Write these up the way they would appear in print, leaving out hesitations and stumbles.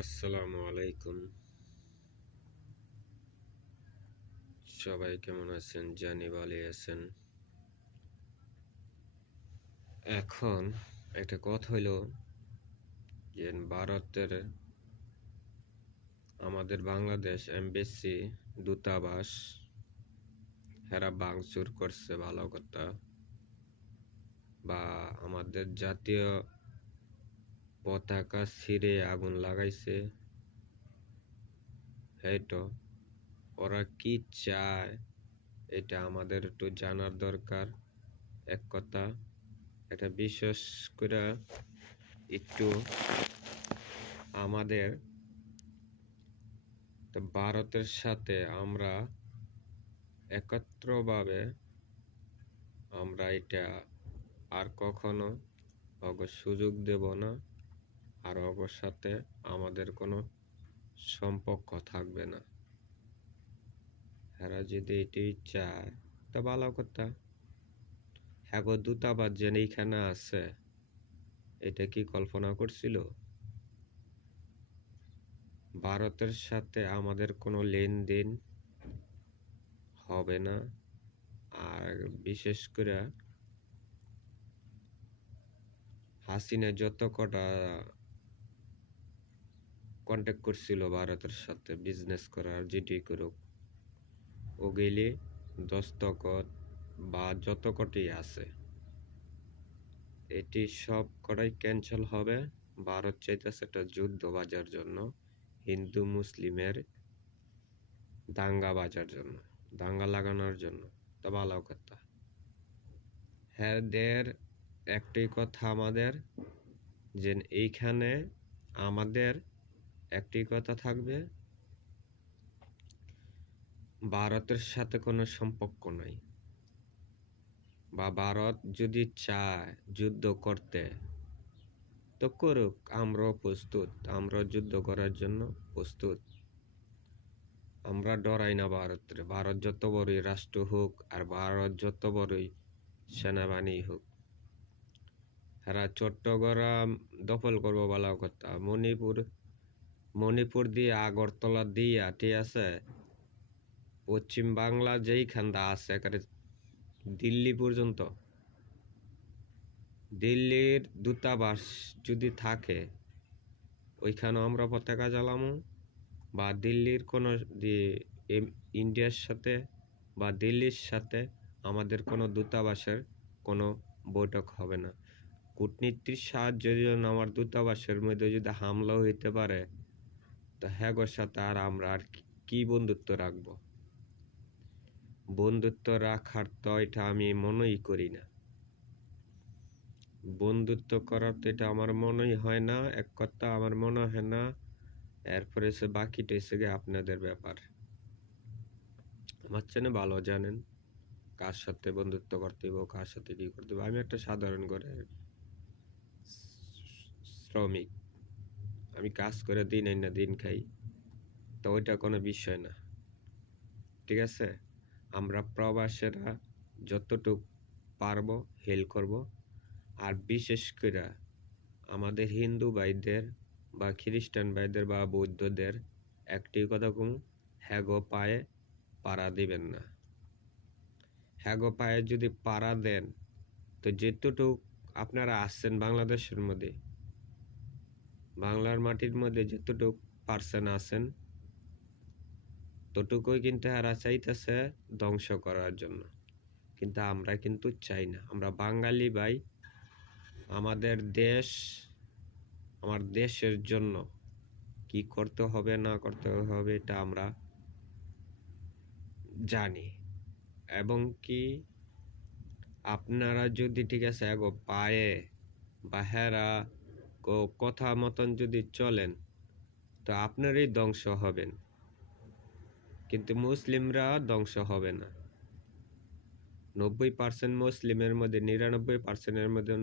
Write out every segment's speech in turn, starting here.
আসসালামু আলাইকুম। সবাই কেমন আছেন? জানি ভালো আছেন। এখন একটা কথা হইলো যে ভারতের আমাদের বাংলাদেশ এমবেসি দূতাবাস হেরা ভাঙচুর করছে ভালো কথা, বা আমাদের জাতীয় পতাকা ছিঁড়ে আগুন লাগাইছে। তো ওরা কি চায় এটা আমাদের একটু জানার দরকার। এক কথা, এটা বিশেষ করে একটু আমাদের তো ভারতের সাথে আমরা একত্রভাবে আমরা এটা আর কখনো সুযোগ দেব না, আর ওর সাথে আমাদের কোনো সম্পর্ক থাকবে না। এরা যদি এটাই চায় তা ভালো কথা। হ্যাঁ, দূতাবাস যে এইখানে আছে এটা কি কল্পনা করছিল? ভারতের সাথে আমাদের কোনো লেনদেন হবে না। আর বিশেষ করে হাসিনা যত কটা কন্ট্যাক্ট করছিল ভারতের সাথে বিজনেস করার, যেটি করুক, ওগুলি দস্তখত বা যত কটি আছে এটি সব কটাই ক্যান্সেল হবে। ভারত চাইতেছে একটা যুদ্ধ বাজার জন্য, হিন্দু মুসলিমের দাঙ্গা বাজার জন্য, দাঙ্গা লাগানোর জন্য। তা ভালো কথা। হ্যাঁ, একটাই কথা আমাদের, যে এইখানে আমাদের একটি কথা থাকবে, ভারতের সাথে কোনো সম্পর্ক নাই। বা ভারত যদি চায় যুদ্ধ করতে তো করুক, আমরাও প্রস্তুত, আমরাও যুদ্ধ করার জন্য প্রস্তুত। আমরা ডরাই না ভারতের। ভারত যত বড়ই রাষ্ট্র হোক আর ভারত যত বড়ই সেনাবাহিনী হোক, এরা চট্টগ্রাম দখল করবো ভালো কথা, মণিপুর দিয়ে আগরতলা দিয়া, ঠিক আছে, পশ্চিম বাংলা যেইখানটা আছে একেবারে দিল্লি পর্যন্ত, দিল্লির দূতাবাস যদি থাকে ওইখানে আমরা পতাকা জ্বালামো। বা দিল্লির কোনো ইন্ডিয়ার সাথে বা দিল্লির সাথে আমাদের কোনো দূতাবাসের কোনো বৈঠক হবে না। কূটনীতির সাহায্য যদি আমার দূতাবাসের মধ্যে যদি হামলা হইতে পারে, তো হ্যাগোর সাথে আর আমরা আর কি বন্ধুত্ব রাখবো? বন্ধুত্ব রাখার তো এটা আমি মনেই করি না। বন্ধুত্ব করার তো এটা আমার মনেই হয় না। এক কথা, আমার মনে হয় না। এরপরে সে বাকিটা এসে গিয়ে আপনাদের ব্যাপার। আমার চেয়ে ভালো জানেন কার সাথে বন্ধুত্ব করতে হবে, কার সাথে কি করতে হবে। আমি একটা সাধারণ ঘরের শ্রমিক, আমি কাজ করে দিন আইনা দিন খাই, তো ওইটা কোনো বিষয় না, ঠিক আছে। আমরা প্রবাসীরা যতটুক পারবো হেল্প করব। আর বিশেষ করে আমাদের হিন্দু ভাইদের বা খ্রিস্টান ভাইদের বা বৌদ্ধদের একটি কথা কম, হ্যাগো পায়ে পাড়া দিবেন না। হ্যাগো পায়ে যদি পাড়া দেন, তো যেতটুক আপনারা আসছেন বাংলাদেশের মধ্যে, বাংলার মাটির মধ্যে যেতটুক পার্সেন্ট আছেন, ততটুকুই কিন্তু এরা চাইতেছে ধ্বংস করার জন্য। কিন্তু আমরা কিন্তু চাই না। আমরা বাঙালি ভাই, আমাদের দেশ, আমার দেশের জন্য কি করতে হবে না করতে হবে এটা আমরা জানি। এবং কি আপনারা যদি, ঠিক আছে, এগো পায়ে বা হেরা কথা মতন যদি চলেন, তো আপনারই ধ্বংস হবেন, কিন্তু মুসলিমরা ধ্বংস হবে না। 90% মুসলিমের মধ্যে, 99%-এর মধ্যে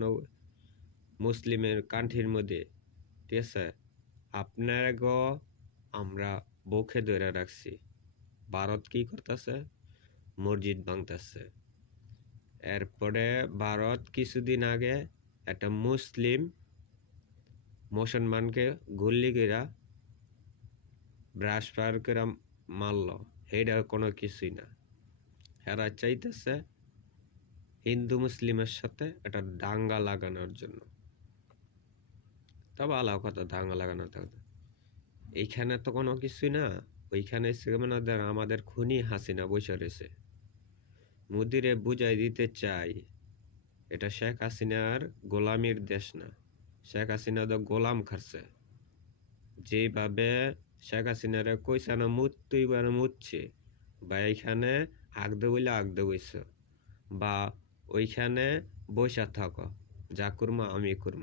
মুসলিমের কান্ট্রির মধ্যে, ঠিক আছে, আপনারা আমরা বুকে ধরে রাখছি। ভারত কি করতেছে? মসজিদ ভাঙতেছে। এরপরে ভারত কিছুদিন আগে একটা মুসলিমানকে গুল্লি কইরা ব্রাশ ফায়ার করে মারল, এইটা কোনো কিছুই না। এরা চাইতেছে হিন্দু মুসলিমের সাথে একটা দাঙ্গা লাগানোর জন্য। তবে আলাদা কথা, দাঙ্গা লাগানো থাকবে, এইখানে তো কোনো কিছুই না। ওইখানে আমাদের খুনি হাসিনা বসে রয়েছে। মোদিরে বুঝাই দিতে চাই, এটা শেখ হাসিনার গোলামির দেশ না। শেখ হাসিনা তো গোলাম খাচ্ছে। যেভাবে শেখ হাসিনারে কইছে না মুততেই পারে মুতছে, বা এইখানে আগদে বইলে আগদে বইছ, বা ওইখানে বৈশা থাকো, যা করবো আমি করব।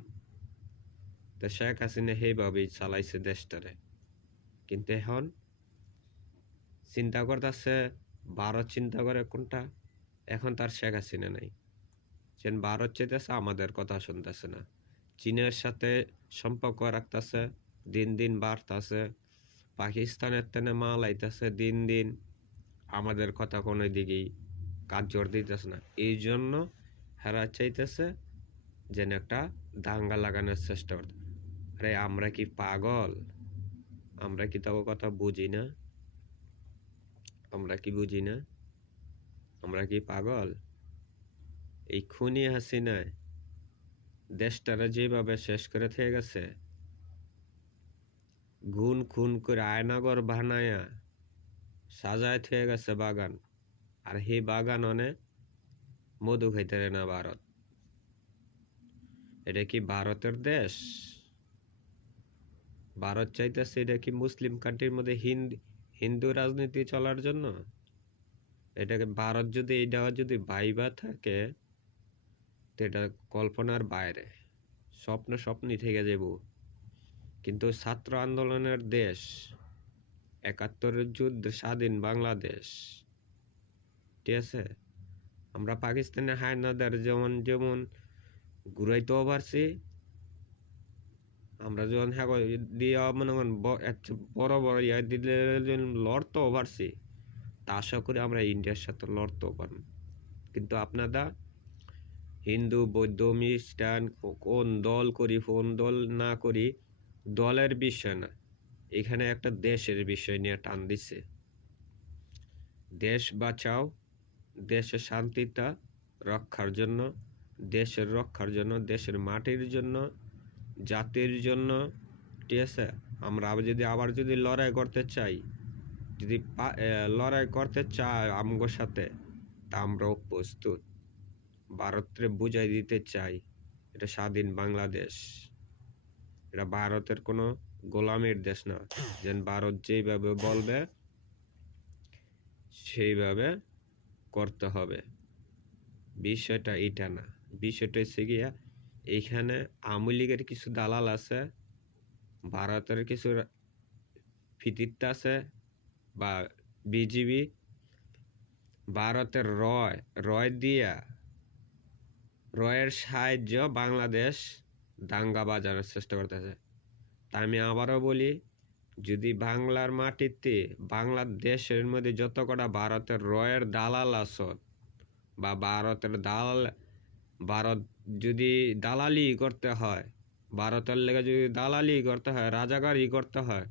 তো শেখ হাসিনা সেইভাবেই চালাইছে দেশটারে। কিন্তু এখন চিন্তা করতেছে, ভারত চিন্তা করে কোনটা, এখন তার শেখ হাসিনা নাই, যেন ভারত চাইতেছে আমাদের কথা শুনতেছে না। চীনের সাথে সম্পর্ক রাখতেছে, দিন দিন বাড়তেছে। পাকিস্তানের তেনে মাল আইতেছে দিন দিন, আমাদের কথা কোনো দিকেই কাজ জোর দিতেছে না। এই জন্য হেরা চাইতেছে যেন একটা দাঙ্গা লাগানোর চেষ্টা করতে। আরে আমরা কি পাগল? আমরা কি তাও কথা বুঝি না? আমরা কি বুঝি না? আমরা কি পাগল? এই খুনি হাসিনায় দেশটারা যেভাবে শেষ করে থেকে গেছে, গুণ খুন করে আয়নাগর বানায়া সাজায় থেকে গেছে বাগান। আর সেই বাগান অনে মধু খাইতে না ভারত। এটা কি ভারতের দেশ? ভারত চাইতেছে এটা কি মুসলিম কান্ট্রির মধ্যে হিন্দু রাজনীতি চলার জন্য? এটাকে ভারত যদি এটা যদি ভাইবা থাকে, তো এটা কল্পনার বাইরে, স্বপ্নই থেকে যাব। কিন্তু ছাত্র আন্দোলনের দেশ, ৭১-এর যুদ্ধ, স্বাধীন বাংলাদেশ, ঠিক আছে? আমরা পাকিস্তানে হায়নাদার যেমন যেমন ঘুরাইতেও পারছি, আমরা যখন দিয়ে মনে করেন বড় বড় ইয়া দিলে লড়তেও পারছি, তা আশা করি আমরা ইন্ডিয়ার সাথে লড়তেও পারবো। কিন্তু আপনারা হিন্দু বৌদ্ধ খ্রিস্টান কোন দল করি কোন দল না করি, দলের বিষয় না, এখানে একটা দেশের বিষয় নিয়ে টান দিচ্ছে। দেশ বাঁচাও, দেশের শান্তিটা রক্ষার জন্য, দেশের রক্ষার জন্য, দেশের মাটির জন্য, জাতির জন্য, ঠিক আছে? আমরা আবার যদি লড়াই করতে চাই, যদি লড়াই করতে চাই আমগোর সাথে, তা আমরাও প্রস্তুত। ভারতরে বুঝাই দিতে চাই এটা স্বাধীন বাংলাদেশ, এটা ভারতের কোনো গোলামের দেশ না। যেন ভারত যেভাবে বলবে সেইভাবে করতে হবে। বিষয়টা এটা না, বিষয়টা হচ্ছে গিয়া এইখানে আওয়ামী লীগের কিছু দালাল আছে, ভারতের কিছু ফিতিত্ব আছে, বা বিজিবি, ভারতের রয় দিয়া রয়ের সাহায্য বাংলাদেশ দাঙ্গা বাজানোর চেষ্টা করতেছে। তা আমি আবারও বলি, যদি বাংলার মাটিতে বাংলাদেশের মধ্যে যত কটা ভারতের রয়ের দালাল আছে, বা ভারত যদি দালালি করতে হয়, ভারতের লেগে যদি দালালি করতে হয়, রাজাকারি করতে হয়,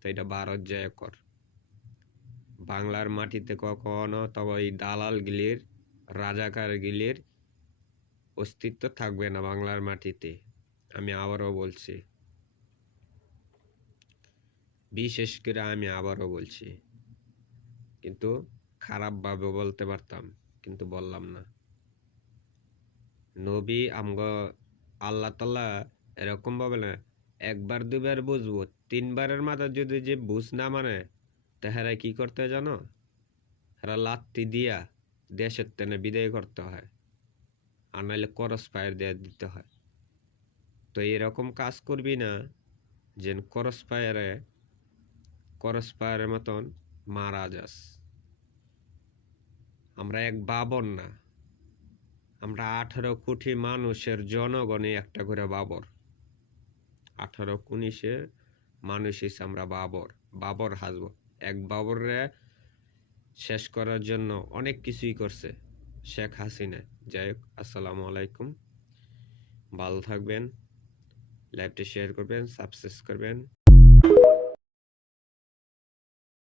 তো এটা ভারত জয় কর। বাংলার মাটিতে কখনো তবে এই দালাল গিলির, রাজাকার গিলির অস্তিত্ব থাকবে না বাংলার মাটিতে। আমি আবারও বলছি, বিশেষ করে আমি আবারও বলছি, কিন্তু খারাপভাবে বলতে পারতাম, কিন্তু বললাম না। নবী আল্লাহ তাআলা এরকম ভাবে না, একবার দুবার বুঝবো, তিনবারের মাথা যদি যে বুঝ না মানে, তাহারা কি করতে জানো? এরা লাত্তি দিয়া দেশের তেনে বিদায় করতে হয়, আর নাহলে করস ফায়ার দিয়ে দিতে হয়। তো এরকম কাজ করবি না যে করস ফায়ারের মতন মারা যাস। আমরা এক বাবর না, আমরা 18 কোটি মানুষের জনগণে একটা করে বাবর। 18 কোটি মানুষ হিসেবে আমরা বাবর হাসব। এক বাবররে শেষ করার জন্য অনেক কিছুই করছে শেখ হাসিনা। যাই হোক, আসসালামু আলাইকুম, ভালো থাকবেন, লাইভটা শেয়ার করবেন, সাবস্ক্রাইব করবেন।